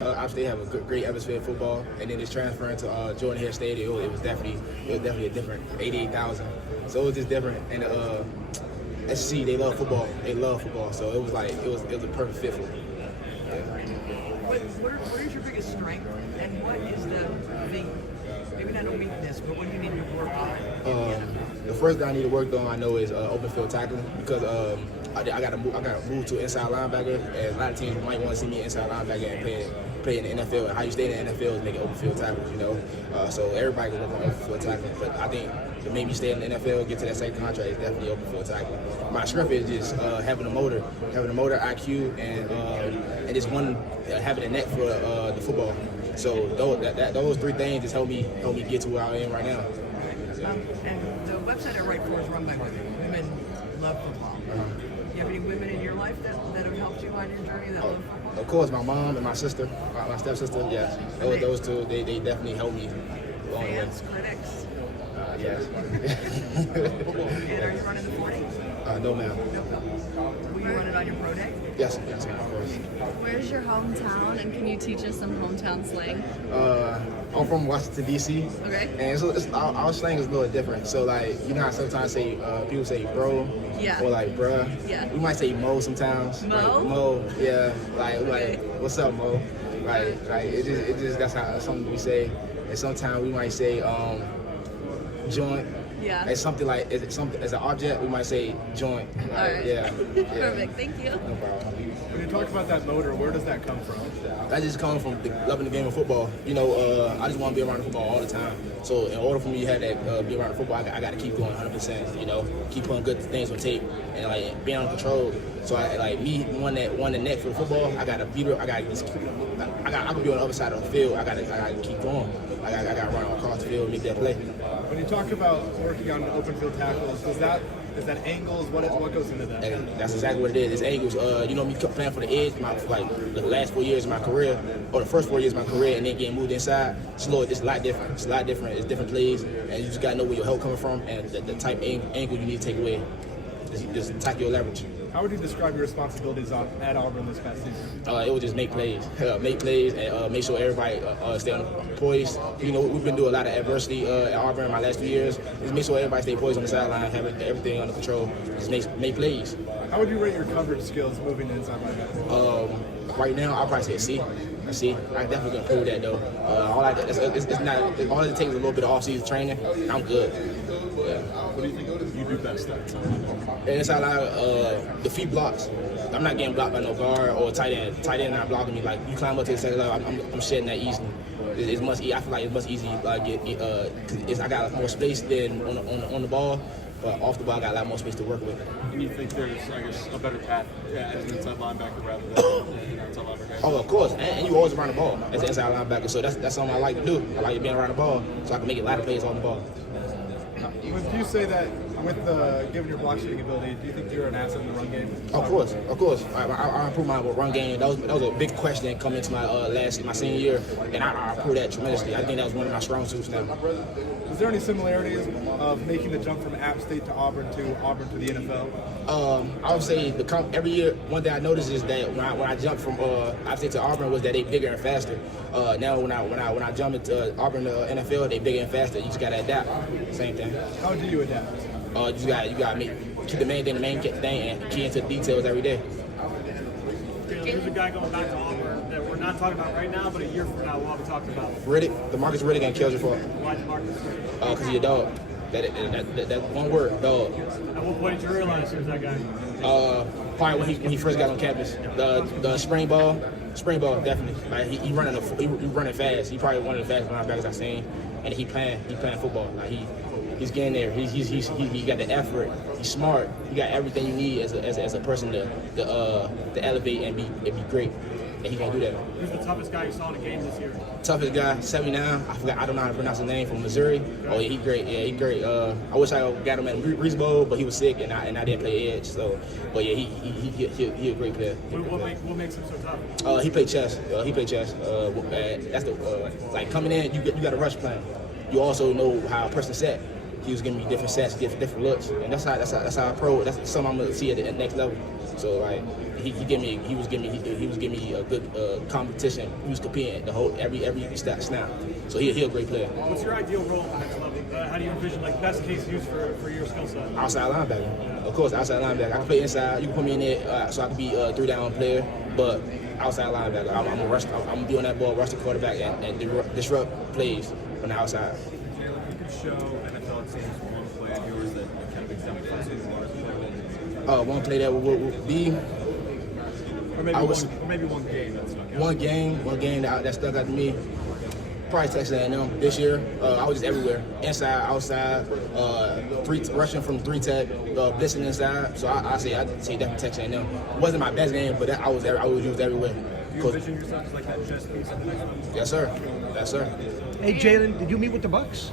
Obviously, they have a great atmosphere in football, and then just transferring to Jordan Hare Stadium, it was definitely a different 88,000. So it was just different. And SC, they love football. They love football. So it was like it was a perfect fit for me. Yeah. What is your biggest strength, and what is the big, maybe not a weakness, but what do you need to work on? The first thing I need to work on, I know, is open field tackling, because I got to move to inside linebacker, and a lot of teams might want to see me inside linebacker and play in the NFL. And how you stay in the NFL is making open field tackles, you know. So everybody can work on open field tackling, but I think to make me stay in the NFL, get to that second contract, is definitely open field tackling. My strength is just having a motor, IQ, and just having a net for the football. So those three things just help me get to where I am right now. And the website I write for is run by women. Women love football. Do you have any women in your life that have helped you on your journey that love football? Of course, my mom and my sister, my stepsister, yes. Those two, they definitely helped me along the way. Fans, critics. Yes. And are you running the 40? No, ma'am. No. Will you run it on your pro day? Yes, of course. Where's your hometown, and can you teach us some hometown slang? I'm from Washington, D.C. Okay. And our slang is a little different. So, like, you know how sometimes people say bro, yeah, or like bruh. Yeah. We might say mo sometimes. Mo? Like, mo, yeah. Okay. Like, what's up, mo? Like it just that's how something we say. And sometimes we might say joint. Yeah. It's something like, as an object, we might say joint. Like, all right. Yeah. Perfect. Thank you. No problem. When you talk about that motor, where does that come from? That just comes from loving the game of football. You know, I just want to be around the football all the time. So in order for me to have that, be around the football, I got to keep going 100%. You know, keep putting good things on tape and like being on control. So I won the net for the football. I got to beat her. I can be on the other side of the field. I got to keep going. I got to run across the field and make that play. When you talk about working on open field tackles, is that angles? What goes into that? And that's exactly what it is. It's angles. You know, me playing for the edge, like the last 4 years of my career, or the first 4 years of my career, and then getting moved inside. It's a lot different. It's a lot different. It's different plays, and you just gotta know where your help coming from and the type angle you need to take away. Just attack your leverage. How would you describe your responsibilities at Auburn this past season? It would just make plays, and make sure everybody stay on poised. You know, we've been through a lot of adversity at Auburn in my last few years. Just make sure everybody stay poised on the sideline, having everything under control. Just make plays. How would you rate your coverage skills moving inside linebacker? Right now, I'll probably say a C. I definitely gonna prove that though. All it takes is a little bit of off-season training. I'm good. Yeah. What do you think you do best at? Inside line, the feet blocks. I'm not getting blocked by no guard or tight end. Tight end not blocking me. Like, you climb up to the second level, I'm shedding that easily. It's much. I feel like it's much easier. Cause I got more space than on the ball, but off the ball I got a lot more space to work with. And you think there's, I guess, a better path as an inside linebacker rather than an outside linebacker? Oh, of course, and you always around the ball as an inside linebacker. So that's something I like to do. I like being around the ball, so I can make a lot of plays on the ball. Would you say that with given your block shooting ability, do you think you're an asset in the run game? Of course. I improved my run game. That was a big question coming into my senior year, and I improved that tremendously. I think that was one of my strong suits now. Is there any similarities of making the jump from App State to Auburn to the NFL? I would say every year, one thing I noticed is that when I jumped from App State to Auburn was that they bigger and faster. Now when I jump into Auburn to NFL, they bigger and faster. You just gotta adapt. Same thing. How do you adapt? You gotta keep the main thing, and key into the details every day. There's a guy going back to Auburn that we're not talking about right now, but a year from now we'll be talking about. DeMarcus Riddick and Kelly for. Why DeMarcus? Because he's a dog. That one word, dog. At what point did you realize he was that guy? Probably when he first got on campus. The spring ball, definitely. Like he running fast. He probably one of the fastest linebackers I've seen, and he playing football. Like he's getting there. He got the effort. He's smart. He got everything you need as a person to elevate and be great. And he can do that. Who's the toughest guy you saw in a game this year? Toughest guy, 79. I don't know how to pronounce his name, from Missouri. Oh yeah, he's great. Yeah, he's great. I wish I got him at Reese Bowl, but he was sick and I didn't play edge. So, but yeah, he a great player. What makes him so tough? He played chess. That's like coming in. You got a rush plan. You also know how a person set. He was giving me different sets, different looks, and that's how pro. That's something I'm gonna see at the next level. So like he was giving me a good competition. He was competing the whole every snap. So he a great player. What's your ideal role at the next level? How do you envision like best case use for your skill set? Outside linebacker. Of course, outside linebacker. I can play inside. You can put me in there so I can be a 3-down player, but outside linebacker. I'm gonna be on that ball, rush the quarterback, and disrupt plays from the outside. Jalen, you could show NFL teams one play of yours that kind of exemplifies who you are. One play that would be Or maybe one game that stuck out. one game that stuck out to me. Probably Texas A&M this year. I was just everywhere, inside, outside, rushing from 3-tech, blitzing inside. So I'd say definitely Texas A&M. It wasn't my best game, but I was used everywhere. Do you envision yourself as like that chess piece on the next one? Yes, sir. Yes, sir. Hey, Jalen, did you meet with the Bucks?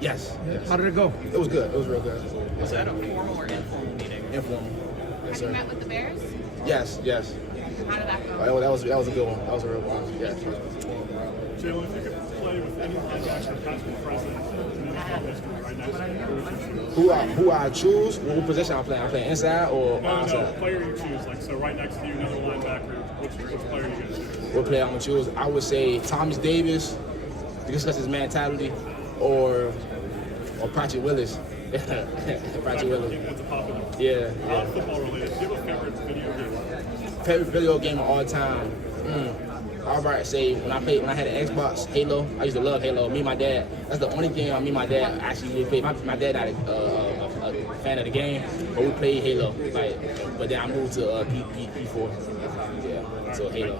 Yes. How did it go? It was good. It was real good. Was that a formal or informal meeting? Informal. Yes, Have you sir. met with the Bears? Yes. How did that go? That was a good one. That was a real one. Yeah. Jalen, if you could play with any linebacker, past or present, in NFL history right now, Who I choose? What position I'm playing? I'm playing inside or no, outside? player you choose. Like, so right next to you, another linebacker. Which player you gonna choose? What player I'm gonna choose? I would say Thomas Davis, because his mentality, or Patrick Willis. Patrick Willis. That's a popular. Yeah. Not football related. Do you have a favorite video game? Favorite video game of all time? I'll probably say when I had an Xbox, Halo. I used to love Halo. Me and my dad. That's the only game me and my dad actually really played. My dad not a fan of the game, but we played Halo. But then I moved to P4. Yeah. So Halo.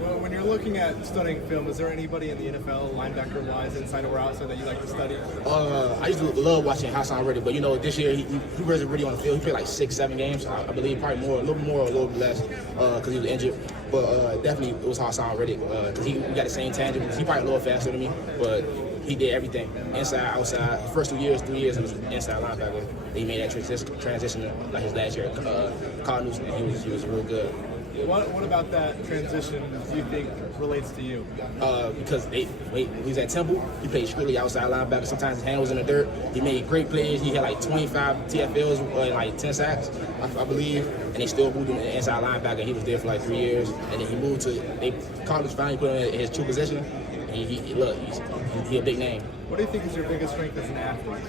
Well, when you're looking at studying film, is there anybody in the NFL, linebacker-wise, inside or outside, that you like to study? I used to love watching Hassan Reddick, but this year he wasn't really on the field. He played like 6-7 games, I believe, probably more, a little more, a little bit less, because he was injured. But definitely it was Hassan Reddick, because we got the same tangibles. He probably a little faster than me, but he did everything, inside, outside. First 3 years, it was inside linebacker. He made that transition like his last year at Cardinals, and he was real good. What about that transition do you think relates to you? Because he was at Temple, he played strictly outside linebacker. Sometimes his hand was in the dirt. He made great plays. He had like 25 TFLs and like 10 sacks, I believe. And they still moved him to inside linebacker. He was there for like 3 years. And then he moved to, Cardinals finally put him in his true position. And he's a big name. What do you think is your biggest strength as an athlete?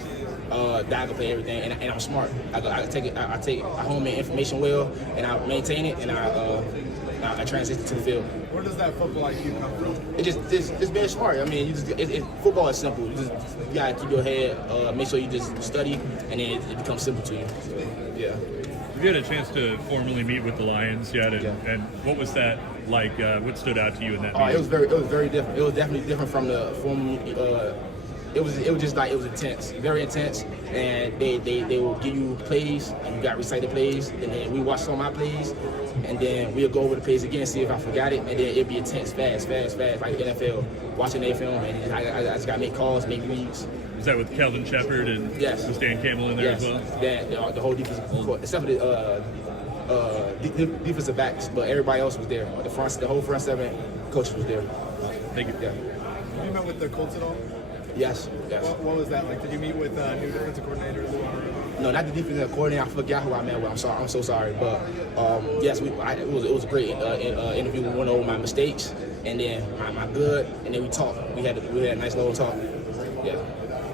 That I can play everything, and I'm smart. I hone in information well, and I maintain it, and I transition to the field. Where does that football IQ come from? It's being smart. I mean, football is simple. You gotta keep your head, make sure you just study, and then it becomes simple to you. So, yeah. Have you had a chance to formally meet with the Lions yet? And what was that like? What stood out to you in that meeting? It was very different. It was definitely different from the formal. It was intense, very intense, and they will give you plays, and you got to recite the plays, and then we watch some of my plays, and then we'll go over the plays again, see if I forgot it, and then it'll be intense, fast, like the NFL, watching their film, and I just got to make calls, make reads. Was that with Kelvin Shepard and was Dan Campbell in there as well? Yeah, the whole defensive court, except for the defensive backs, but everybody else was there. The whole front seven coaches was there. Thank you. Yeah. Have you met with the Colts at all? Yes. What was that like? Did you meet with new defensive coordinator? No, not the defensive coordinator. I forgot who I met with. I'm so sorry. But yes, it was a great interview. We went over my mistakes and then my good, and then we talked. We had a nice little talk. Yeah.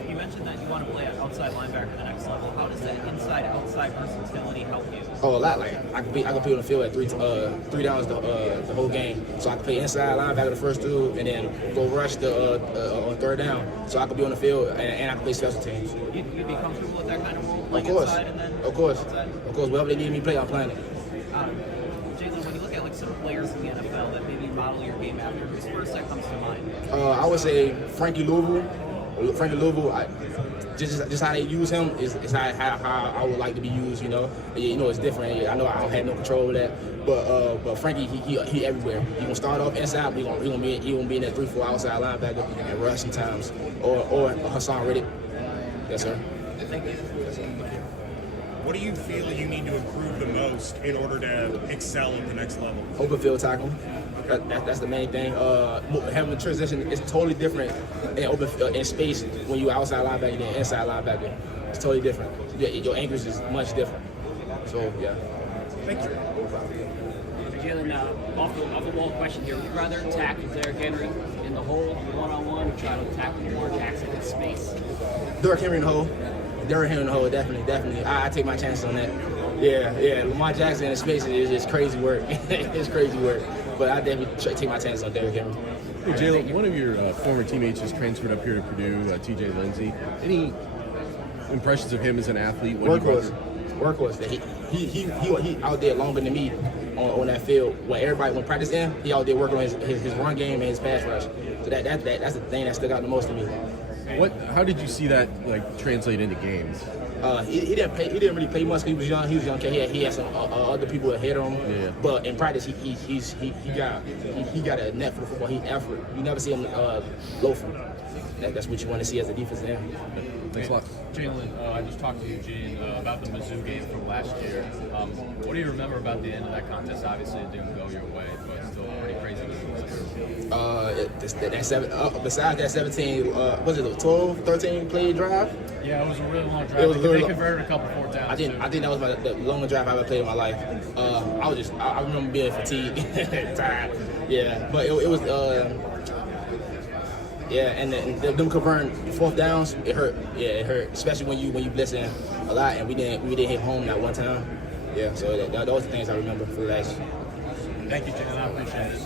You mentioned that you want to play at outside linebacker at the next level. How does that inside-outside versatility help you? Oh, a lot. Like I can play on the field at three downs the whole game. So I can play inside linebacker the first two, and then go rush on third down. So I can be on the field and I can play special teams. You'd be comfortable with that kind of role? Of course. Inside and then Of course. outside? Of course. Whatever they need me to play, I'm playing it. Jalen, when you look at like some players in the NFL that maybe model your game after, who's first that comes to mind? I would say Frankie Louisville. Just how they use him is how I would like to be used. It's different. I know I don't have no control over that, but Frankie he everywhere. He gonna start off inside, but he gonna be in that 3-4 outside linebacker and rush sometimes, or Hassan Reddick. Yes, sir. Thank you. What do you feel you need to improve the most in order to excel at the next level? Open field tackle. That's the main thing. Having a transition is totally different in space when you're outside linebacker than inside linebacker. It's totally different. Your anchors is much different. So yeah. Thank you. Jalen, off the wall question here. Would you rather tackle Derrick Henry in the hole, one-on-one, or try to tackle Lamar Jackson in space? Derrick Henry in the hole. Derrick Henry in the hole, definitely. I take my chances on that. Yeah. Lamar Jackson in space is just crazy work. It's crazy work. But I definitely take my chances on Derrick Henry. Hey, Jalen, one of your former teammates just transferred up here to Purdue, T.J. Lindsey. Any impressions of him as an athlete? Workhorse. He out there longer than me on that field. When practice in, he out there working on his run game and his pass rush. So that's the thing that stuck out the most to me. How did you see that translate into games? He didn't really play much. He was young. He was young. He had some other people ahead of him. Yeah. But in practice, he got a net for the football. He effort. You never see him loafing. That's what you want to see as a defensive end. Thanks a lot. Jalen, I just talked to Eugene about the Mizzou game from last year. What do you remember about the end of that contest? Obviously, it didn't go your way, but still a pretty crazy game. Besides that 17, was it a 12, 13 play drive? Yeah, it was a really long drive. It was They converted a couple fourth downs. I think that was the longest drive I ever played in my life. I remember being fatigued, tired. Yeah, but it was. And them converting fourth downs, it hurt. Yeah, it hurt, especially when you blitzing a lot, and we didn't hit home that one time. Yeah, so those are the things I remember for the last. Thank you, Jalen. I appreciate it.